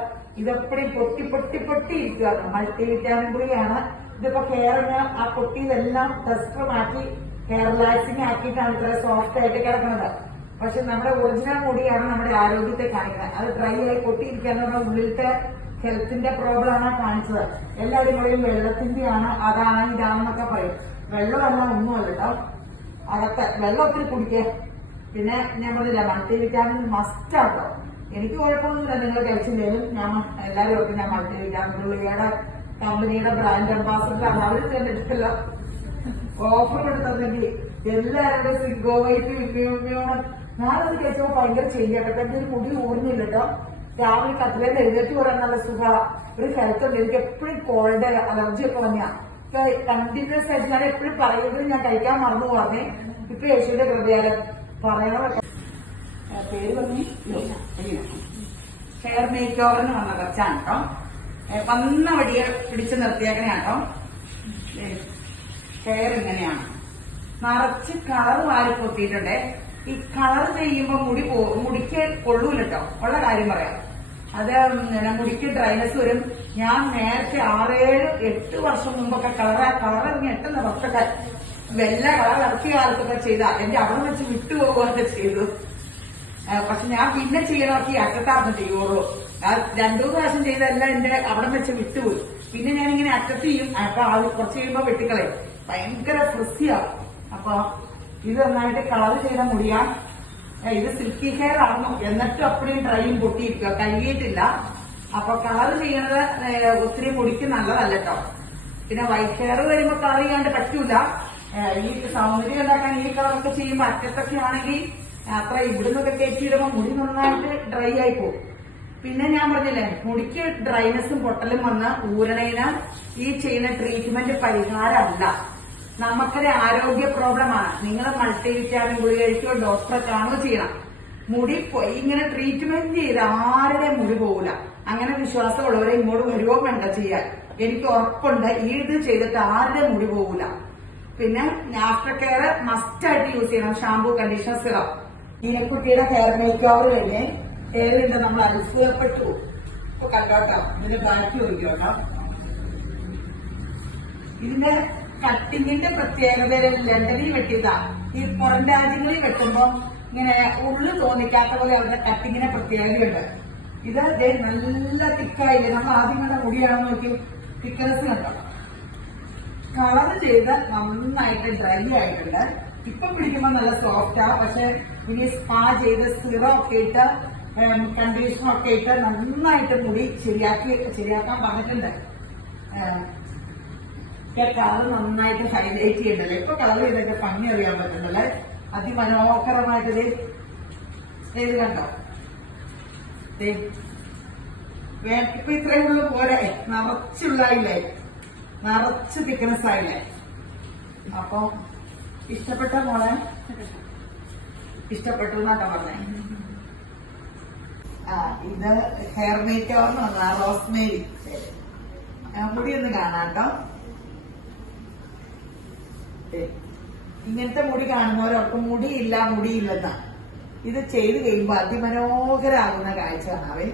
ഇതെപ്പടി പൊട്ടി പൊട്ടി പൊട്ടി ഇരിക്കുകയാണ്. മൾട്ടി വിറ്റാമിൻ ഗുളിയാണ്. ഇതിപ്പോ ഹെയറിന് ആ പൊട്ടിയതെല്ലാം ടെസ്റ്റർ മാറ്റി ഹെയർ റിലാക്സിങ് ആക്കിയിട്ടാണ് ഇത്ര സോഫ്റ്റ് ആയിട്ട് കിടക്കുന്നത്. പക്ഷെ നമ്മുടെ ഒറിജിനൽ മുടിയാണ് നമ്മുടെ ആരോഗ്യത്തെ കാണിക്കുന്നത്. അത് ഡ്രൈ ആയി പൊട്ടിയിരിക്കാന്ന് പറഞ്ഞാൽ ഉള്ളിലത്തെ ഹെൽത്തിന്റെ പ്രോബ്ലം ആണ് കാണിച്ചത്. എല്ലാവരും പറയും വെള്ളത്തിന്റെയാണ്, അതാണ് ഇതാണെന്നൊക്കെ പറയും. വെള്ളമല്ല, ഒന്നുമല്ല കേട്ടോ. അകത്തെ വെള്ളം ഒത്തിരി കുടിക്കുക. പിന്നെ ഞാൻ പറഞ്ഞില്ല, മൾട്ടി വിറ്റാമിൻ മസ്റ്റ് ആട്ടോ. എനിക്ക് കുഴപ്പമൊന്നുമില്ല, നിങ്ങൾ കഴിച്ചില്ലേലും ഞാൻ എല്ലാവരും ഒക്കെ ഞാൻ മാറ്റിയിരിക്കാം. ഗുളികയുടെ കമ്പനിയുടെ ബ്രാൻഡ് അംബാസഡർ ആണ്. അവർ ചെന്നിട്ടില്ല ഓഫർ എടുത്തെങ്കിൽ എല്ലാവരുടെ സിഗോവൈറ്റ് വിപ്പിയോണം. ഞാനത് കഴിച്ചപ്പോ ഭയങ്കര ചേഞ്ച് ആക്കട്ടെ. എന്റെ ഒരു മുടി ഊർന്നില്ല കേട്ടോ. രാവിലെ കത്തിലേന്ന് എഴുന്നേറ്റ് പറയാൻ നല്ല സുഖ, ഒരു ഹെൽത്ത് ഉണ്ട്. എനിക്ക് എപ്പോഴും കോൾഡ് അലർജി ഒക്കെ വന്നെയാ. കണ്ടിന്യൂസ് ആയിട്ട് ഞാൻ എപ്പോഴും പറയുന്നത് ഞാൻ കഴിക്കാൻ മറന്നു പറഞ്ഞേ. ഇപ്പൊ യേശുവിന്റെ കൃപയാലും പറയണതൊക്കെ പേര് പറഞ്ഞു ഹെയർ മേക്ക് ഓവറിന് വന്ന കുറച്ചാണ് കേട്ടോ. വന്ന വടിയെ പിടിച്ചു നിർത്തിയേക്കണേട്ടോ. ഹെയർ ഇങ്ങനെയാണ്, നിറച്ച് കളർ വാരി പൊത്തിയിട്ടുണ്ട്. ഈ കളർ ചെയ്യുമ്പോ മുടിക്ക് കൊള്ളൂല കേട്ടോ, ഉള്ള കാര്യം പറയാം. അത് മുടിക്ക് ഡ്രൈനസ് വരും. ഞാൻ നേരത്തെ 6-7-8 വർഷം മുമ്പൊക്കെ കളർ ഇറങ്ങി 8 വർഷമൊക്കെ വെള്ള കളർ ഇറക്കിയ കാലത്തൊക്കെ ചെയ്ത എന്റെ അവിടെ വെച്ച് വിട്ടുപോകുകയൊക്കെ ചെയ്തു. പക്ഷെ ഞാൻ പിന്നെ ചെയ്യണമൊക്കെ ഈ അറ്റത്താർന്ന് ചെയ്യുള്ളൂ. 2-3 പ്രാവശ്യം ചെയ്തെല്ലാം എന്റെ അവിടെ വെച്ച് വിട്ടുപോയി. പിന്നെ ഞാനിങ്ങനെ അറ്റത്ത് ചെയ്യും. അപ്പൊ അത് കുറച്ച് കഴിയുമ്പോ വെട്ടിക്കളയും. ഭയങ്കര ഫ്രിസിയാവും. അപ്പൊ ഇത് നന്നായിട്ട് കളർ ചെയ്ത മുടിയാ. ഇത് സിൽക്കി ഹെയർ ആയിരുന്നു, എന്നിട്ടും അപ്പടിയും ഡ്രൈയും പൊട്ടിയിരിക്കുക, കഴുകിയിട്ടില്ല. അപ്പൊ കളർ ചെയ്യണത് ഒത്തിരി മുടിക്ക് നല്ലതല്ല കേട്ടോ. പിന്നെ വൈറ്റ് ഹെയർ വരുമ്പോ കളർ ചെയ്യാണ്ട് പറ്റൂല. ഈ സൗന്ദര്യം ഉണ്ടാക്കാൻ ഈ കളറൊക്കെ ചെയ്യുമ്പോ അറ്റത്തൊക്കെ ആണെങ്കിൽ അത്ര ഇവിടുന്നൊക്കെ കയറ്റിയിടുമ്പോ മുടി നന്നായിട്ട് ഡ്രൈ ആയി പോകും. പിന്നെ ഞാൻ പറഞ്ഞില്ലേ, മുടിക്ക് ഡ്രൈനെസ്സും പൊട്ടലും വന്ന് ഊരണേന് ഈ ചെയ്യുന്ന ട്രീറ്റ്മെന്റ് പരിഹാരമല്ല, നമുക്കൊരു ആരോഗ്യ പ്രോബ്ലമാണ്. നിങ്ങൾ മൾട്ടി വിറ്റാമിൻ ഗുളിക കഴിക്കുകയോ ഡോക്ടറെ കാണുകയോ ചെയ്യണം. മുടി ഇങ്ങനെ ട്രീറ്റ്മെന്റ് ചെയ്ത് ആരുടെ മുടി പോകില്ല. അങ്ങനെ വിശ്വാസമുള്ളവരെ ഇങ്ങോട്ട് വരുവോ വേണ്ട ചെയ്യാൻ. എനിക്ക് ഉറപ്പുണ്ട് ഇത് ചെയ്തിട്ട് ആരുടെ മുടി പോകില്ല. പിന്നെ ആഫ്റ്റർ കെയർ മസ്റ്റ് ആയിട്ട് യൂസ് ചെയ്യണം ഷാമ്പൂ, കണ്ടീഷണർ, സിറം. ഈനക്കുട്ടിയുടെ ഹെയർ മേക്ക് ഓവർ കഴിഞ്ഞ് ഹെയറിന്റെ നമ്മൾ അത്ഭുതപ്പെട്ടു. ഇപ്പൊ കണ്ടോട്ടോ, ഇതിന്റെ ബാക്കി ഒഴിക്കോട്ടോ. ഇതിന്റെ കട്ടിങ്ങിന്റെ പ്രത്യേകത ലണ്ടനിൽ വെട്ടിയതാ. ഈ പുറം രാജ്യങ്ങളിൽ വെട്ടുമ്പോ ഇങ്ങനെ ഉള്ളു തോന്നിക്കാത്ത പോലെ അവരുടെ കട്ടിങ്ങിന് പ്രത്യേകതയുണ്ട്. ഇത് നല്ല തിക്കായില്ലേ, നമ്മൾ ആദ്യം കണ്ട മുടിയാണെന്ന് നോക്കി തിക്നെസ് കണ്ടോ. കളർ ചെയ്ത് നന്നായിട്ട് ഡ്രൈ ആയിട്ടുണ്ട്. ഇപ്പൊ പിടിക്കുമ്പോ നല്ല സോഫ്റ്റാ. പക്ഷെ ഇനി സ്പാ ചെയ്ത് സിറം ഒക്കെ ഇട്ട് കണ്ടീഷണർ ഒക്കെ ഇട്ട് നന്നായിട്ട് മുടി ശരിയാക്കാൻ പറഞ്ഞിട്ടുണ്ട്. കളർ നന്നായിട്ട് ഹൈലൈറ്റ് ചെയ്യണ്ടല്ലേ. ഇപ്പൊ കളർ ചെയ്തൊക്കെ ഭംഗി അറിയാൻ പറ്റുന്നല്ലേ, അതിമനോഹരമായിട്ട് ഇത് കണ്ടോ. ഇപ്പൊ ഇത്രയും ഉള്ളു പോരെ, നിറച്ചുള്ളായില്ലേ, നിറച്ച് തിക്നെസ് ആയില്ലേ. അപ്പൊ ഇഷ്ടപ്പെട്ട മോളെ ഇഷ്ടപ്പെട്ടു എന്നാട്ടോ പറഞ്ഞേ. ഇത് ഹെയർ മേക്ക് ഓവറിന് വന്ന റോസ്മേരി മുടി ഒന്ന് കാണാട്ടോ. ഇങ്ങനത്തെ മുടി കാണുന്നവരൊക്കെ മുടിയില്ലെന്നാ. ഇത് ചെയ്ത് കഴിയുമ്പോ അതിമനോഹരാകുന്ന കാഴ്ച കാണാവേ.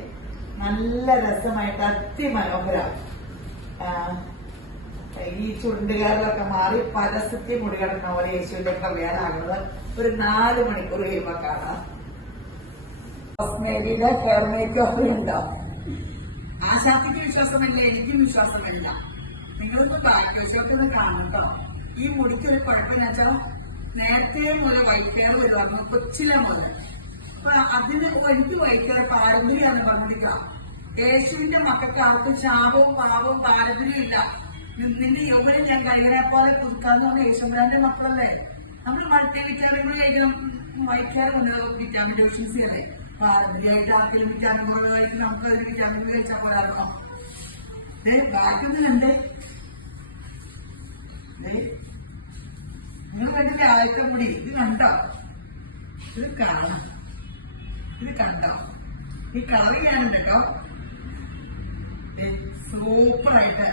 നല്ല രസമായിട്ട് അതിമനോഹരാകും. ഈ ചുണ്ടുകാരിലൊക്കെ മാറി പരസ്യത്തി മുടി കിടക്കുന്ന പോലെ യേശുവിന്റെ കല്യാണാകുന്നത് ഒരു 4 മണിക്കൂർ കഴിയുമ്പോ കാണാം. റോസ്മേരിയുടെ ഹെയർ മേക്ക് ഓവർ ഉണ്ടോ? ആശാത്തിക്ക് വിശ്വാസമല്ല, എനിക്കും വിശ്വാസമല്ല. നിങ്ങളൊന്ന് ബാക്ക് കാണുന്നുണ്ടോ? ഈ മുടിക്കൊരു കുഴപ്പം വെച്ചാൽ നേരത്തെ മുതൽ വൈറ്റ് ഹെയർ വരുമായിരുന്നു, കൊച്ചിലെ മുതൽ. അപ്പൊ അതിന് എനിക്ക് വൈറ്റ് ഹെയർ പാരമ്പര്യമാണ് പറഞ്ഞിരിക്കാം. യേശുവിന്റെ മക്കൾക്ക് ആർക്കും ശാപവും പാപവും പാരമ്പര്യം ഇല്ല. നിന്റെ യോഗയെ ഞാൻ കൈവരെ പോലെ പുതുക്കാന്ന് പറഞ്ഞ യേശുബ്രാന്റെ മക്കളല്ലേ. നമ്മൾ മൾട്ടി വിറ്റാമിൻ കഴിക്കണം. വൈറ്റ് ഹെയർ വിറ്റാമിൻ ഡെഫിഷ്യൻസി അല്ലേ. പാരമ്പര്യമായിട്ട് ആർക്കെങ്കിലും വിറ്റാമിൻ കൂടുതൽ കഴിക്കും, നമുക്ക് അതിന് വിറ്റാമിൻ കഴിച്ചാൽ പോരാണോ. ബാക്കൊന്ന് കണ്ടേ, നിങ്ങൾ കണ്ടില്ലേ ആദ്യത്തെ മുടി? ഇത് കണ്ടോ? ഇത് കാണാം, ഇത് കണ്ടോ? ഈ കളർ ചെയ്യാനുണ്ട് കേട്ടോ. സൂപ്പറായിട്ട്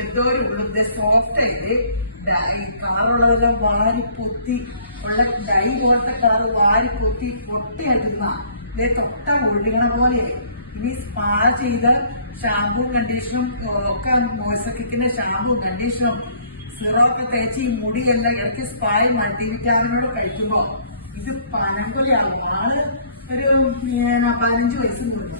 എന്തോ ഒരു സോഫ്റ്റ് ആയിട്ട് കളറുള്ളതെല്ലാം വാരി പൊത്തി ഉള്ള ഡൈ പോലത്തെ കളർ വാരി പൊത്തി പൊട്ടിയായിരുന്ന തൊട്ട ഒഴുകണ പോലെ. ഇനി സ്പാ ചെയ്ത് ഷാമ്പൂ കണ്ടീഷനും ഒക്കെ മോയ്സ്ചറൈസിങ് ഷാമ്പൂ കണ്ടീഷനും സിറമൊക്കെ തേച്ച് ഈ മുടിയെല്ലാം ഇടയ്ക്ക് സ്പായ മൾട്ടി വിറ്റാമിനോട് കഴിക്കുമ്പോ ഇത് പനങ്കൊലയാവും. ആള് ഒരു 15 വയസ്സ് കൂടുന്നു.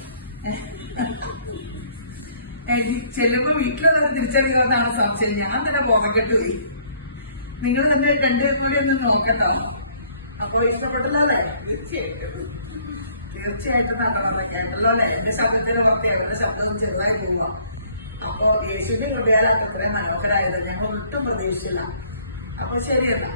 ചെല്ലുമ്പോ വീട്ടിലുള്ളത് തിരിച്ചറിയാവുന്നതാണ് സംശയം. ഞാൻ തന്നെ പോകക്കെട്ട് പോയി. നിങ്ങൾ തന്നെ രണ്ടുപേരും കൂടി ഒന്ന് നോക്കട്ടോ. അപ്പൊ ഇഷ്ടപ്പെട്ടല്ലേ? തീർച്ചയായിട്ടും. തീർച്ചയായിട്ടും നടന്നത് കേട്ടല്ലോ അല്ലെ. എന്റെ ശബ്ദത്തിന് പുറത്ത് അവരുടെ ശബ്ദം ചെറുതായി പോവുക. അപ്പൊ യേശുവിന്റെ കൃപയാൽ അത്രയും മനോഹരായത് ഞങ്ങൾ ഒട്ടും പ്രതീക്ഷിച്ചില്ല. അപ്പൊ ശരിയല്ല.